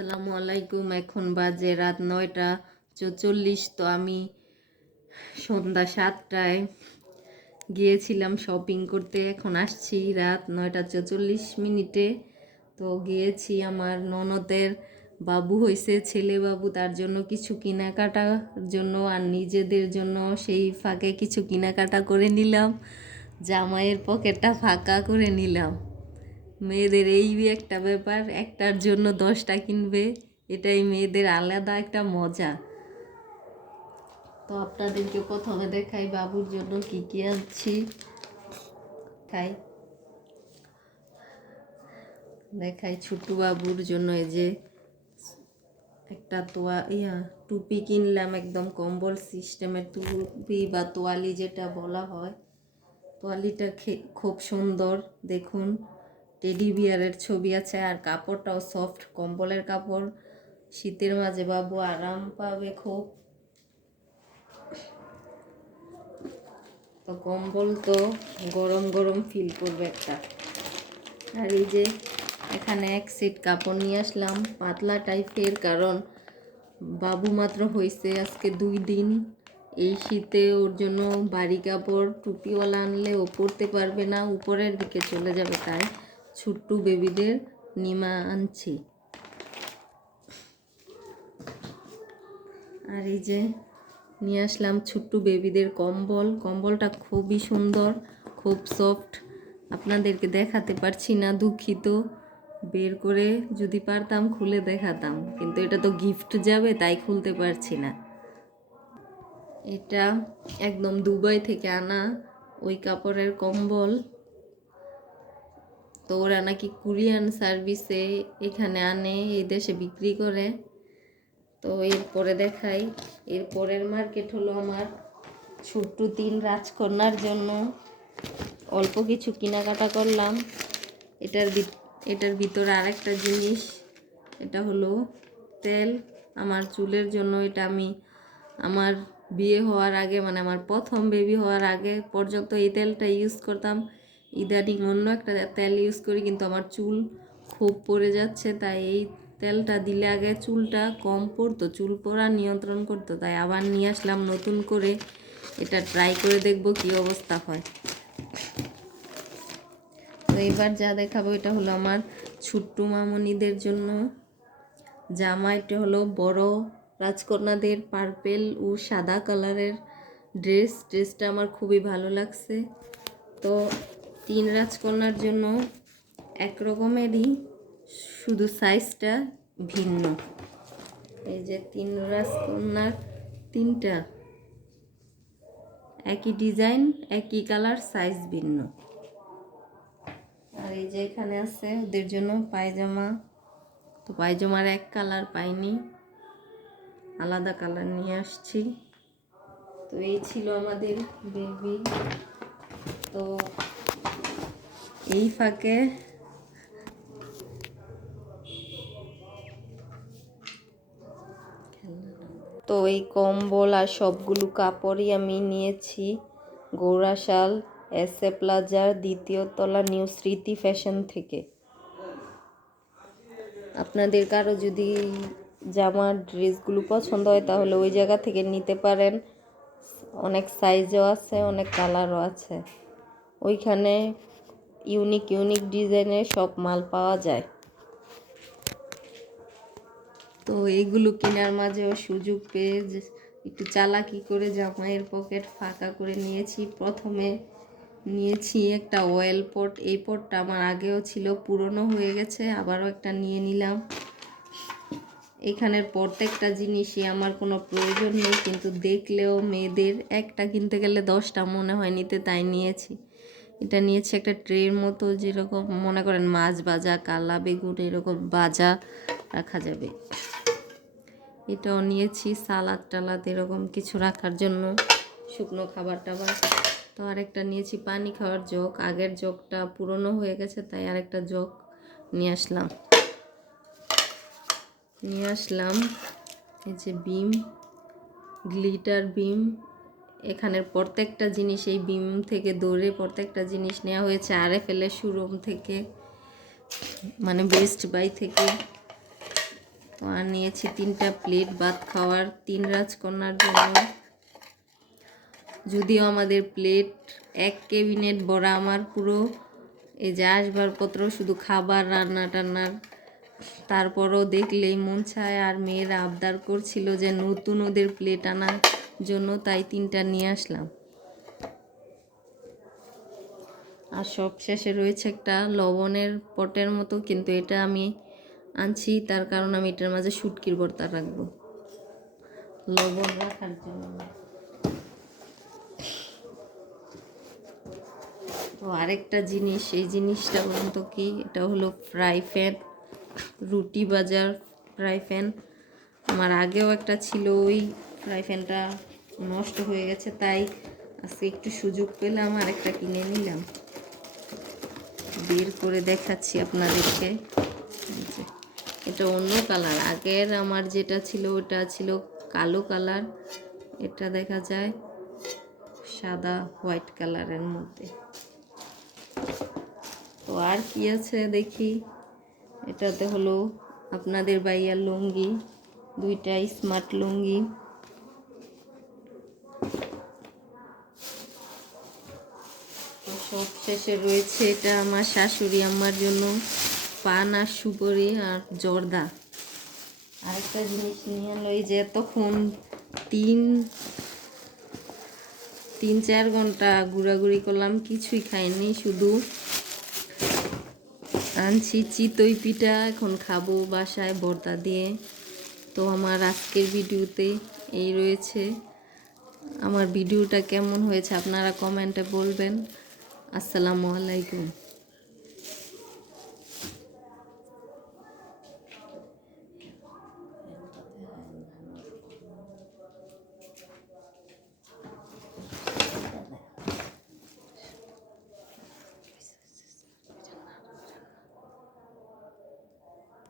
আসসালামু আলাইকুম। এখন বাজে রাত 9টা 44। তো আমি সন্ধ্যা 7টায় গিয়েছিলাম শপিং করতে। এখন আসছি রাত 9টা 44। তো গিয়েছি, আমার ননদের বাবু হয়েছে, ছেলে বাবু, তার জন্য কিছু কেনাকাটার জন্য আর নিজেদের জন্য সেই ফাঁকে কিছু কেনাকাটা করে নিলাম। জামাইয়ের পকেটটা ফাঁকা করে নিলাম। মেয়েদের এই একটা ব্যাপার, একটার জন্য 10টা কিনবে, এটাই মেয়েদের আলাদা একটা মজা। তো আপনাদেরকে প্রথমে দেখাই বাবুর জন্য কি কি আনছি। দেখাই ছোট্টু বাবুর জন্য এই যে একটা টুপি কিনলাম, একদম কম্বল সিস্টেমের টুপি বা তোয়ালি যেটা বলা হয়। তোয়ালিটা খুব সুন্দর, দেখুন টেডি বিয়ারের ছবি আছে, আর কাপড়টাও সফট, কম্বলের কাপড়। শীতের মাঝে বাবু আরাম পাবে খুব। তো কম্বল তো গরম গরম ফিল করবে একটা। আর এই যে এখানে এক সেট কাপড় নিয়ে আসলাম পাতলা টাইপের, কারণ বাবু মাত্র হয়েছে আজকে 2 দিন। এই শীতে ওর জন্য ভারী কাপড় টুপিওয়ালা আনলে ও পরতে পারবে না, উপরের দিকে চলে যাবে, তাই ছোট্ট বেবিদের নিমা আনছি। আর এই যে নিয়ে আসলাম ছোট্ট বেবিদের কম্বল। কম্বলটা খুবই সুন্দর, খুব সফট। আপনাদেরকে দেখাতে পারছি না, দুঃখিত। বের করে যদি পারতাম খুলে দেখাতাম, কিন্তু এটা তো গিফট যাবে, তাই খুলতে পারছি না। এটা একদম দুবাই থেকে আনা ওই কাপড়ের কম্বল। তো ওরা নাকি কুরিয়ান সার্ভিসে এখানে আনে, এই দেশে বিক্রি করে। তো এরপরে দেখাই, এরপরের মার্কেট হলো আমার ছোট্ট 3 রাজকন্যার জন্য অল্প কিছু কেনাকাটা করলাম। এটার ভিতরে আরেকটা জিনিস, এটা হলো তেল আমার চুলের জন্য। এটা আমি আমার বিয়ে হওয়ার আগে, মানে আমার প্রথম বেবি হওয়ার আগে পর্যন্ত এই তেলটা ইউজ করতাম। ইদানিং অন্য একটা তেল ইউজ করি, কিন্তু আমার চুল খুব পড়ে যাচ্ছে, তাই এই তেলটা দিলে আগে চুলটা কম পড়তো, চুল পড়া নিয়ন্ত্রণ করতো, তাই আবার নিয়ে আসলাম নতুন করে। এটা ট্রাই করে দেখব কি অবস্থা হয়। তো এবার যা দেখাবো, এটা হলো আমার ছোট্ট মামনিদের জন্য জামা। এটা হলো বড় রাজকন্যাদের পার্পেল ও সাদা কালারের ড্রেসটা আমার খুবই ভালো লাগছে। তো 3 রাজকন্যার জন্য এক রকমেরই, শুধু সাইজটা ভিন্ন। এই যে 3 রাজকন্যার 3টা একই ডিজাইন, একই কালার, সাইজ ভিন্ন। আর এই যে এখানে আছে ওদের জন্য পায়জামা। তো পায়জামার এক কালার পাইনি, আলাদা কালার নিয়ে আসছি। তো এই ছিল আমাদের বেবি। তো এই ফাঁকে তো এই কম্বল আর সবগুলো কাপড়ই আমি নিয়েছি গৌরাশাল এসএ প্লাজার 2য় তলা নিউ স্মৃতি ফ্যাশন থেকে। আপনাদের কারো যদি জামার ড্রেসগুলো পছন্দ হয় তাহলে ওই জায়গা থেকে নিতে পারেন। অনেক সাইজও আছে, অনেক কালারও আছে। ওইখানে ইউনিক ডিজাইনের সব মাল পাওয়া যায়। তো এইগুলো কেনার মাঝেও সুযোগ পেয়ে একটু চালাকি করে জামাইয়ের পকেট ফাঁকা করে নিয়েছি। প্রথমে নিয়েছি একটা অয়েল পট। এই পটটা আমার আগেও ছিল, পুরনো হয়ে গেছে, আবারও একটা নিয়ে নিলাম। এখানের প্রত্যেকটা জিনিসই আমার কোনো প্রয়োজন নেই, কিন্তু দেখলেও মেয়েদের একটা কিনতে গেলে 10টা মনে হয় নিতে, তাই নিয়েছি। এটা নিয়েছি একটা ট্রের মতো, যেরকম মনে করেন মাছ ভাজা, কালা বেগুন এরকম ভাজা রাখা যাবে। এটাও নিয়েছি সালাদ টালাদ এরকম কিছু রাখার জন্য, শুকনো খাবার টাবার। তো আরেকটা নিয়েছি পানি খাওয়ার জগ। আগের জগটা পুরনো হয়ে গেছে, তাই আরেকটা জগ নিয়ে আসলাম। এই যে বিম, গ্লিটার বিম। এখানের প্রত্যেকটা জিনিস এই বিম থেকে দৌড়ে প্রত্যেকটা জিনিস নেওয়া হয়েছে RFL এর শোরুম থেকে, মানে বেস্ট বাই থেকে। তো আর নিয়েছি 3টা প্লেট ভাত খাওয়ার 3 রাজকন্যার জন্য। যদিও আমাদের প্লেট এক ক্যাবিনেট ভরা, আমার পুরো এই যে আসবাবপত্র শুধু খাবার রান্না টান্নার, তারপরও দেখলেই মন চায়। আর মেয়েরা আবদার করছিল যে নতুন ওদের প্লেট আনার জন্য, তাই 3টা নিয়ে আসলাম। আর সব শেষে রয়েছে একটা লবণের পটের মতো, কিন্তু এটা আমি আনছি তার কারণ আমি এটার মাঝে শুটকির ভর্তা রাখবো, লবণ রাখার জন্য। তো আরেকটা জিনিস, এই জিনিসটা বলুন তো কি, এটা হলো ফ্রাই প্যান, রুটি বাজার ফ্রাই প্যান। আমার আগেও একটা ছিল, ওই ফ্রাই প্যানটা নষ্ট হয়ে গেছে, তাই আজকে একটু সুযোগ পেলাম আর একটা কিনে নিলাম। বের করে দেখাচ্ছি আপনাদেরকে। এটা অন্য কালার, আগের আমার যেটা ছিল ওটা ছিল কালো কালার, এটা দেখা যায় সাদা হোয়াইট কালারের মধ্যে। তো আর কি আছে দেখি, এটাতে হলো আপনাদের ভাইয়ার লুঙ্গি, 2টা স্মার্ট লুঙ্গি। তো সব শেষে রয়েছে এটা আমার শাশুড়ি আম্মার জন্য পান আর সুপারি আর জর্দা। আরেকটা জিনিস নিয়ে এলো, এই যে তখন 3-4 ঘন্টা ঘোরাঘুরি করলাম, কিছুই খাইনি, শুধু আনছি চিতই পিঠা, এখন খাবো বাসায় ভর্তা দিয়ে। তো আমার আজকের ভিডিওতে এই রয়েছে। আমার ভিডিওটা কেমন হয়েছে আপনারা কমেন্টে বলবেন। আসসালামু আলাইকুম।